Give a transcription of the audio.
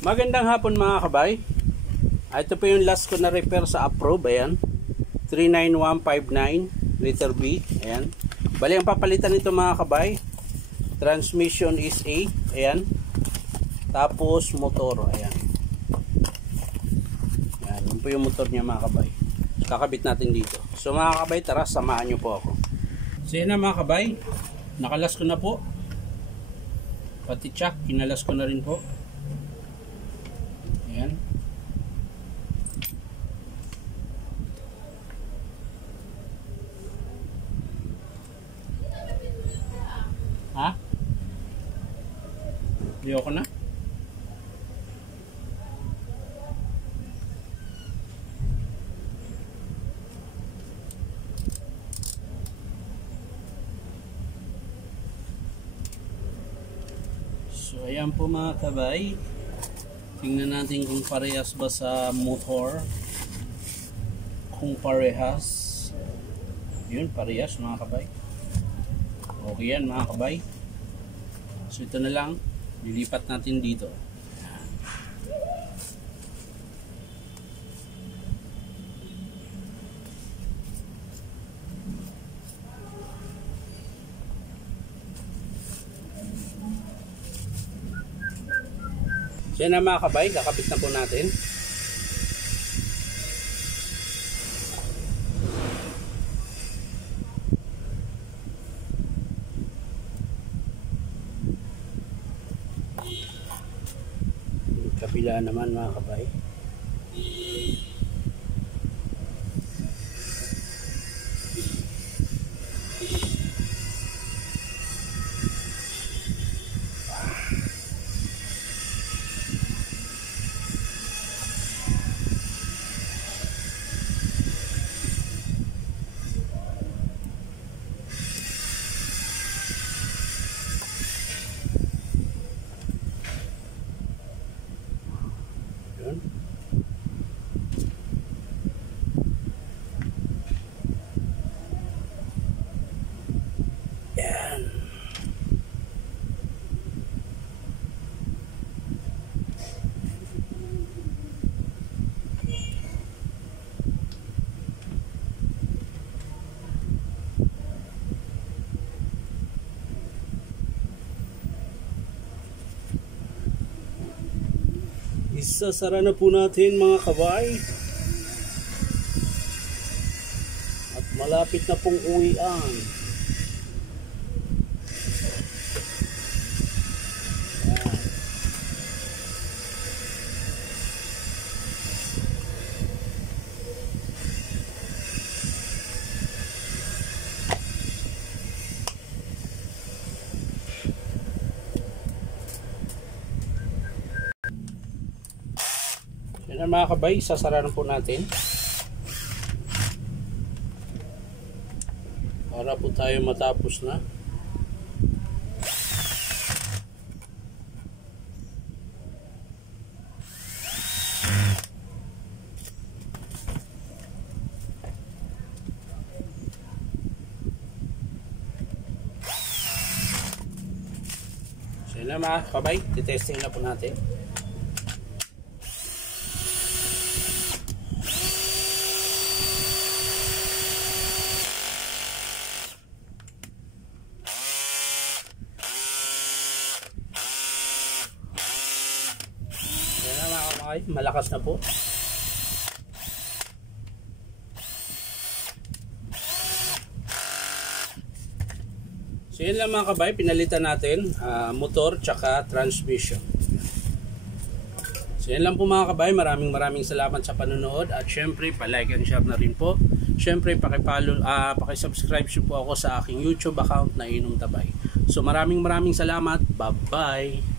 Magandang hapon mga kabay. Ito po yung last ko na repair sa approve. Ayan, 39159 letter B. Ayan, bali ang papalitan nito mga kabay, transmission is A. Ayan, tapos motor. Ayan, ayan, yun po yung motor niya mga kabay. Kakabit natin dito. So mga kabay, tara samahan nyo po ako. So yan na mga kabay, nakalas ko na po, pati chuck kinalas ko na rin po. Ayan, ha? Liyo ko na. So ayan po mga kabay, tingnan natin kung parehas ba sa motor. Kung parehas, yun, parehas mga kabay. Okay yan mga kabay. So ito na lang, lilipat natin dito. So yan na mga kabay, kakabit na po natin. Kabila naman mga kabay. Yan. Isasara na po natin mga kabay. At malapit na pong uwian. Yan na mga kabay, sasara na po natin para po tayo matapos na. So yan na mga kabay, titesting na po natin. Ay, malakas na po. So yun lang mga kabay, pinalitan natin motor tsaka transmission. So yun lang po mga kabay, maraming salamat sa panonood at syempre pa-like and share na rin po. Syempre paki-subscribe po ako sa aking YouTube account na Inom Tabay. So maraming salamat. Bye bye.